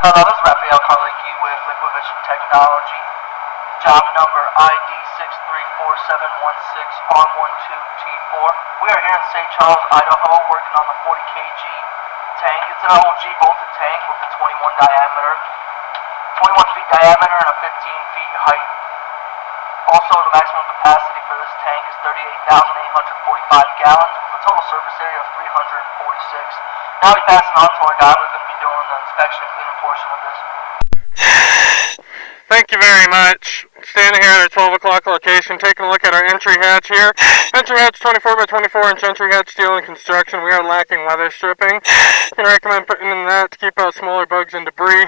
Hello, this is Raphael Karlicki with Liquid Vision Technology. Job number ID 634716 R12T4. We are here in St. Charles, Idaho, working on the 40 kg tank. It's an OG bolted tank with a 21 feet diameter and a 15 feet height. Also, the maximum capacity for this tank is 38,845 gallons with a total surface area of 346. Now we pass it on to our guy who's going to be doing the inspection and cleaning portion of this. Thank you very much. Standing here at our 12 o'clock location, taking a look at our entry hatch here. Entry hatch 24 by 24 inch entry hatch steel and construction. We are lacking weather stripping. Can recommend putting in that to keep out smaller bugs and debris.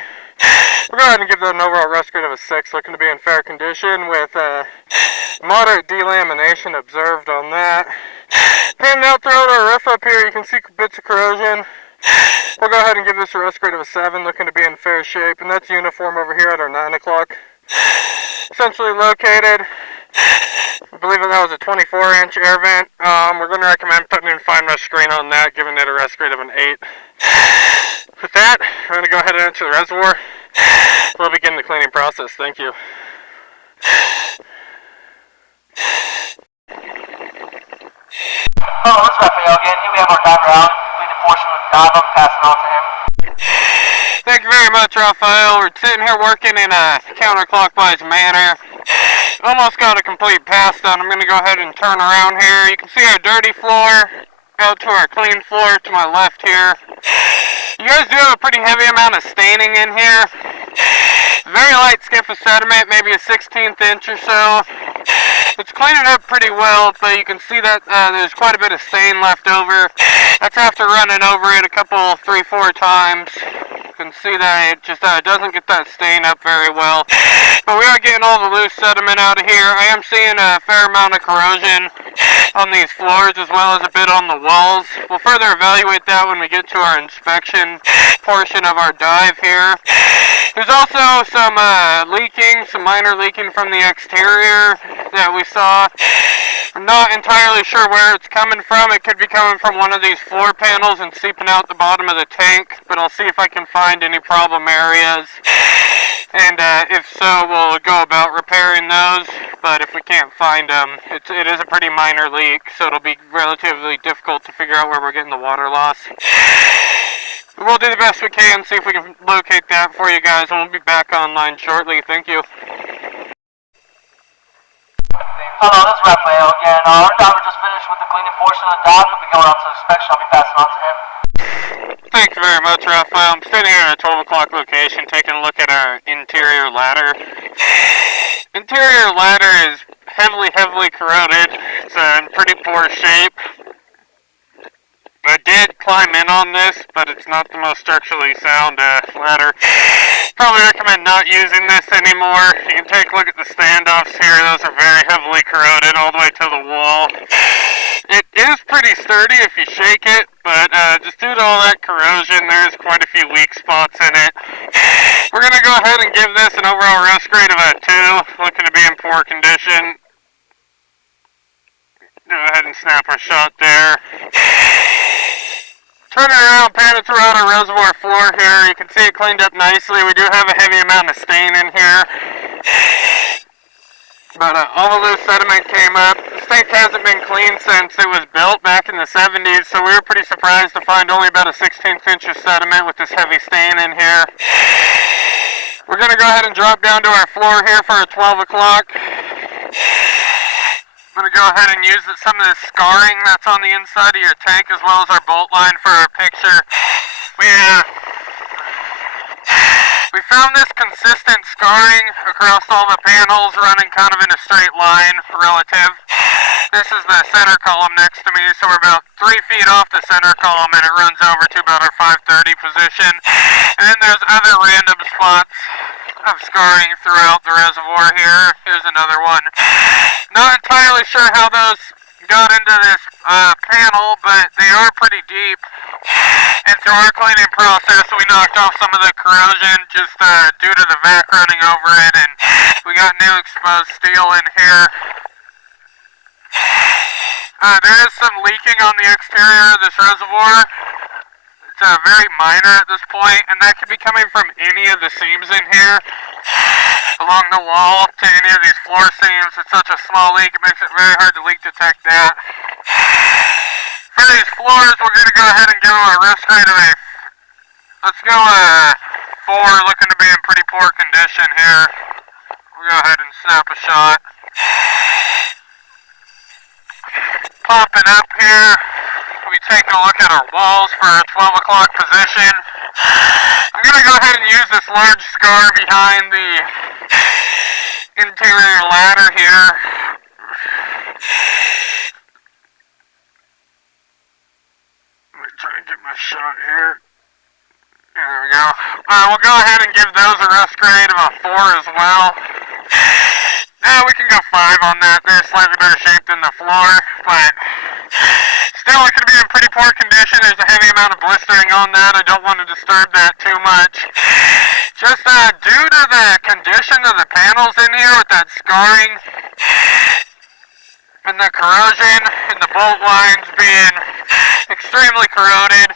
We'll go ahead and give that an overall rust grade of a 6, looking to be in fair condition with moderate delamination observed on that. Panning out throughout our roof up here, you can see bits of corrosion. We'll go ahead and give this a rust grade of a 7, looking to be in fair shape, and that's uniform over here at our 9 o'clock. Essentially located, I believe that was a 24-inch air vent. We're going to recommend putting in fine mesh screen on that, giving it a rust grade of an 8. With that, I'm going to go ahead and enter the reservoir. We'll begin the cleaning process. Thank you. Hello, this is Raphael again. Here we have our diver out. Cleaning portion of the dive. I'm passing on to him. Thank you very much, Raphael. We're sitting here working in a counterclockwise manner. Almost got a complete pass done. I'm going to go ahead and turn around here. You can see our dirty floor out to our clean floor to my left here. You guys do have a pretty heavy amount of staining in here. Very light skiff of sediment, maybe a 16th inch or so. It's cleaning up pretty well, but you can see that there's quite a bit of stain left over. That's after running over it a couple, 3-4 times. You can see that it just doesn't get that stain up very well. But we are getting all the loose sediment out of here. I am seeing a fair amount of corrosion on these floors as well as a bit on the walls. We'll further evaluate that when we get to our inspection portion of our dive here. There's also some leaking, some minor leaking from the exterior that we saw. I'm not entirely sure where it's coming from. It could be coming from one of these floor panels and seeping out the bottom of the tank, but I'll see if I can find any problem areas. And if so, we'll go about repairing those. But if we can't find them, it is a pretty minor leak, so it'll be relatively difficult to figure out where we're getting the water loss. We'll do the best we can, see if we can locate that for you guys, and we'll be back online shortly. Thank you. Hello, this is Raphael again. Our diver just finished with the cleaning portion of the dive. He'll be going on to the inspection. I'll be passing on to him. Thank you very much, Raphael. I'm standing here at a 12 o'clock location, taking a look at our interior ladder. Interior ladder is heavily corroded. It's in pretty poor shape. I did climb in on this, but it's not the most structurally sound ladder. Probably recommend not using this anymore. You can take a look at the standoffs here. Those are very heavily corroded all the way to the wall. It is pretty sturdy if you shake it, but just due to all that corrosion, there's quite a few weak spots in it. We're going to go ahead and give this an overall rust grade of a 2, looking to be in poor condition. Go ahead and snap our shot there. Turning around, panning throughout our reservoir floor here. You can see it cleaned up nicely. We do have a heavy amount of stain in here. But all the loose sediment came up. This tank hasn't been cleaned since it was built back in the 70s, so we were pretty surprised to find only about a 16th inch of sediment with this heavy stain in here. We're going to go ahead and drop down to our floor here for our 12 o'clock. I'm going to go ahead and use some of this scarring that's on the inside of your tank as well as our bolt line for our picture. We found this consistent scarring across all the panels running kind of in a straight line relative. This is the center column next to me, so we're about 3 feet off the center column and it runs over to about our 530 position. And then there's other random spots of scarring throughout the reservoir here. Here's another one. Not entirely sure how those got into this panel, but they are pretty deep. And through our cleaning process, we knocked off some of the corrosion just due to the vac running over it, and we got new exposed steel in here. There is some leaking on the exterior of this reservoir. It's very minor at this point, and that could be coming from any of the seams in here, along the wall to any of these floor seams. It's such a small leak, it makes it very hard to leak detect that. For these floors, we're going to go ahead and give them a risk rate of let's go 4, looking to be in pretty poor condition here. We'll go ahead and snap a shot. Popping up here, we'll be taking a look at our walls for a 12 o'clock position. I'm going to go ahead and use this large scar behind the interior ladder here. Let me try and get my shot here. There we go. We'll go ahead and give those a rest grade of a 4 as well. We can go 5 on that. They're slightly better shape than the floor, but still it could be in pretty poor condition. There's a heavy amount of blistering on that. I don't want to disturb that too much. Just due to the condition of the panels in here with that scarring and the corrosion and the bolt lines being extremely corroded,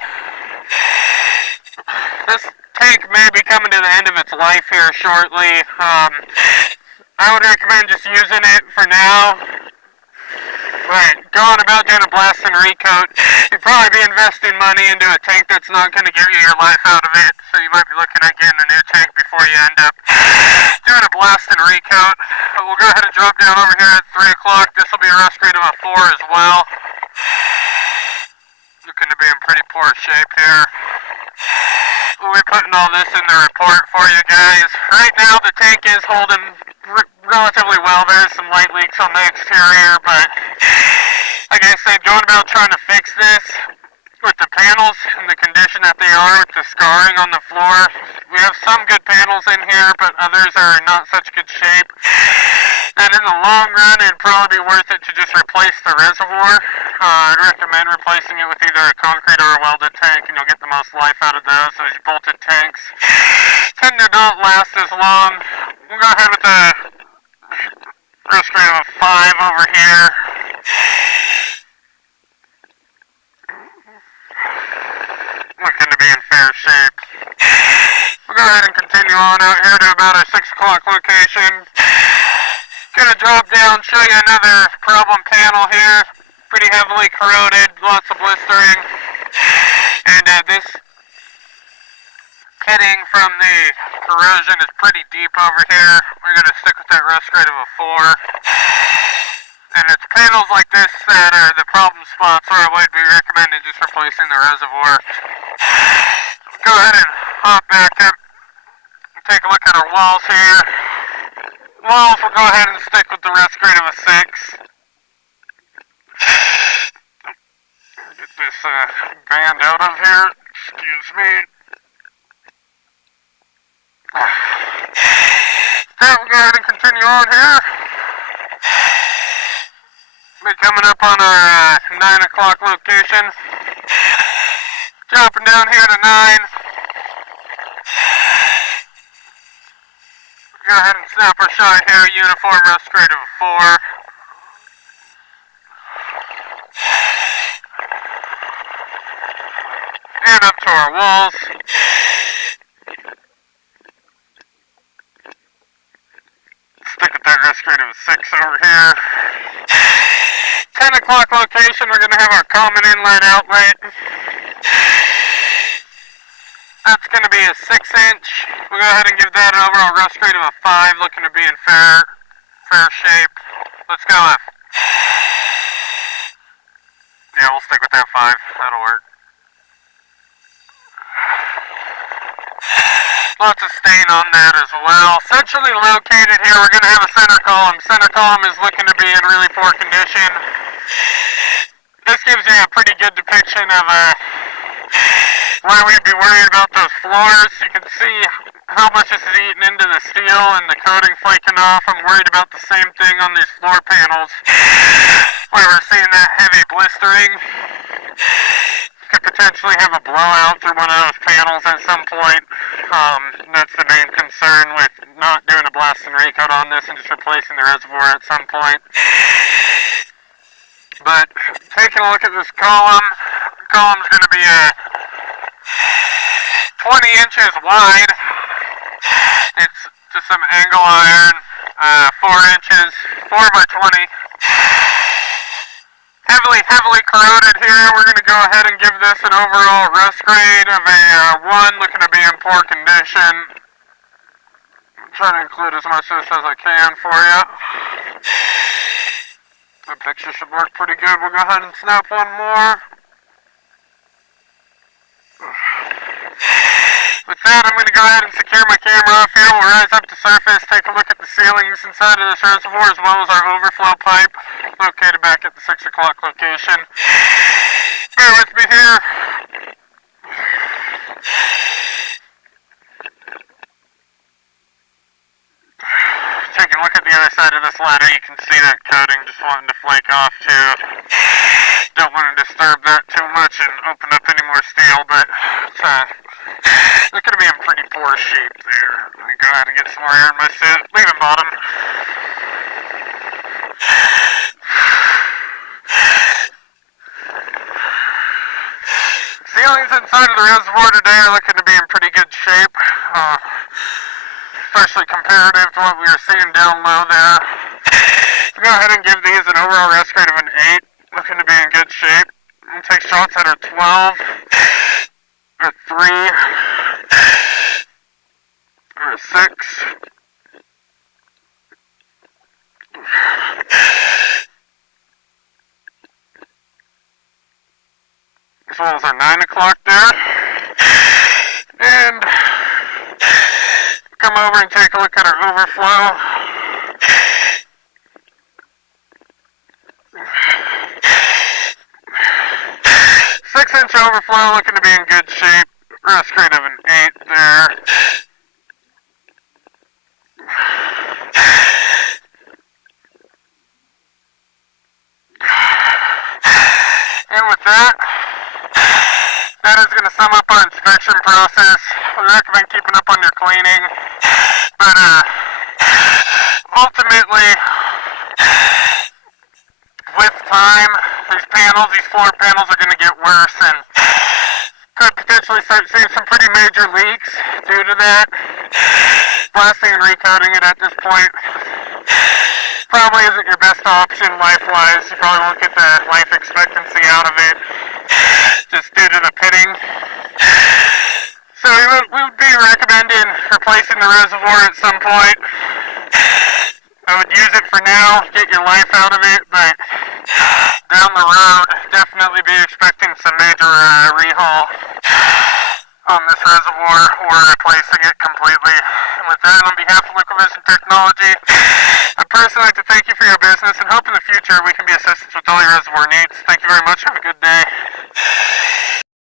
this tank may be coming to the end of its life here shortly. I would recommend just using it for now. But going about doing a blast and recoat, you'd probably be investing money into a tank that's not going to give you your life out of it. So you might be looking at getting a new tank before you end up doing a blast and recoat. But we'll go ahead and drop down over here at 3 o'clock. This will be a rust grade of a 4 as well. Looking to be in pretty poor shape here. We'll be putting all this in the report for you guys. Right now the tank is holding relatively well. There's some light leaks on the exterior, but like I said, going about trying to fix this with the panels in the condition that they are with the scarring on the floor. We have some good panels in here, but others are not such good shape. And in the long run, it'd probably be worth it to just replace the reservoir. I'd recommend replacing it with either a concrete or a welded tank, and you'll get the most life out of those. Those bolted tanks tend to not last as long. We'll go ahead with the risk rate of a 5 over here. Looking to be in fair shape. We'll go ahead and continue on out here to about our 6 o'clock location. Gonna drop down, show you another problem panel here. Pretty heavily corroded, lots of blistering. And this pitting from the corrosion is pretty deep over here. We're gonna stick with that rust grade of a 4. And it's panels like this that are the problem spots where I would be recommending just replacing the reservoir. Go ahead and hop back up and take a look at our walls here. Walls, we'll go ahead and stick with the rest grade of a 6. Get this band out of here. Excuse me. We'll go ahead and continue on here. Be coming up on our 9 o'clock location. Dropping down here to 9. Go ahead and snap our shot here. Uniform rust grade of a 4. And up to our walls. Stick with that rust grade of a 6 over here. 10 o'clock location, we're going to have our common inlet outlet. That's going to be a 6-inch. We'll go ahead and give that an overall rust grade of a 5, looking to be in fair shape. Let's go up. Yeah, we'll stick with that 5. That'll work. Lots of stain on that as well. Centrally located here, we're going to have a center column. Center column is looking to be in really poor condition. This gives you a pretty good depiction of why we'd be worried about those floors. You can see how much this is eating into the steel and the coating flaking off. I'm worried about the same thing on these floor panels, where we're seeing that heavy blistering. Could potentially have a blowout through one of those panels at some point. That's the main concern with not doing a blast and recoat on this and just replacing the reservoir at some point. But taking a look at this column, the column's going to be a 20 inches wide. It's just some angle iron, 4 inches, 4 by 20. Heavily corroded here. We're going to go ahead and give this an overall rust grade of a 1, looking to be in poor condition. I'm trying to include as much of this as I can for you. The picture should work pretty good. We'll go ahead and snap one more. With that, I'm going to go ahead and secure my camera off here. We'll rise up to surface, take a look at the ceilings inside of this reservoir, as well as our overflow pipe, located back at the 6 o'clock location. Bear with me here. Taking a look at the other side of this ladder, you can see that coating just wanting to flake off too. Don't want to disturb that too much and open up any more steel, but it's going to be in pretty poor shape there. Let me go ahead and get some more air in my suit. Leaving bottom. Ceilings inside of the reservoir today are looking to be in pretty good shape, especially comparative to what we were seeing down low there. Let's go ahead and give these an overall rest grade of an 8, looking to be in good shape. We'll take shots at a 12, a 3, or a 6. As well as our 9 o'clock there. And come over and take a look at our overflow. Six-inch overflow, looking to be in good shape. Rest grade of an 8 there. And with that is going to sum up our inspection process. We recommend keeping up on your cleaning, but ultimately, with time, these floor panels are going to get worse and could potentially start seeing some pretty major leaks due to that. Blasting and recoating it at this point probably isn't your best option life-wise. You probably won't get the life expectancy out of it just due to the pitting. So we would be recommending replacing the reservoir at some point. I would use it for now, get your life out of it, but down the road, definitely be expecting some major rehaul on this reservoir or replacing it completely. And with that, on behalf of LiquidVision Technology, I'd personally like to thank you for your business and hope in the future we can be assistance with all your reservoir needs. Thank you very much. Have a good day.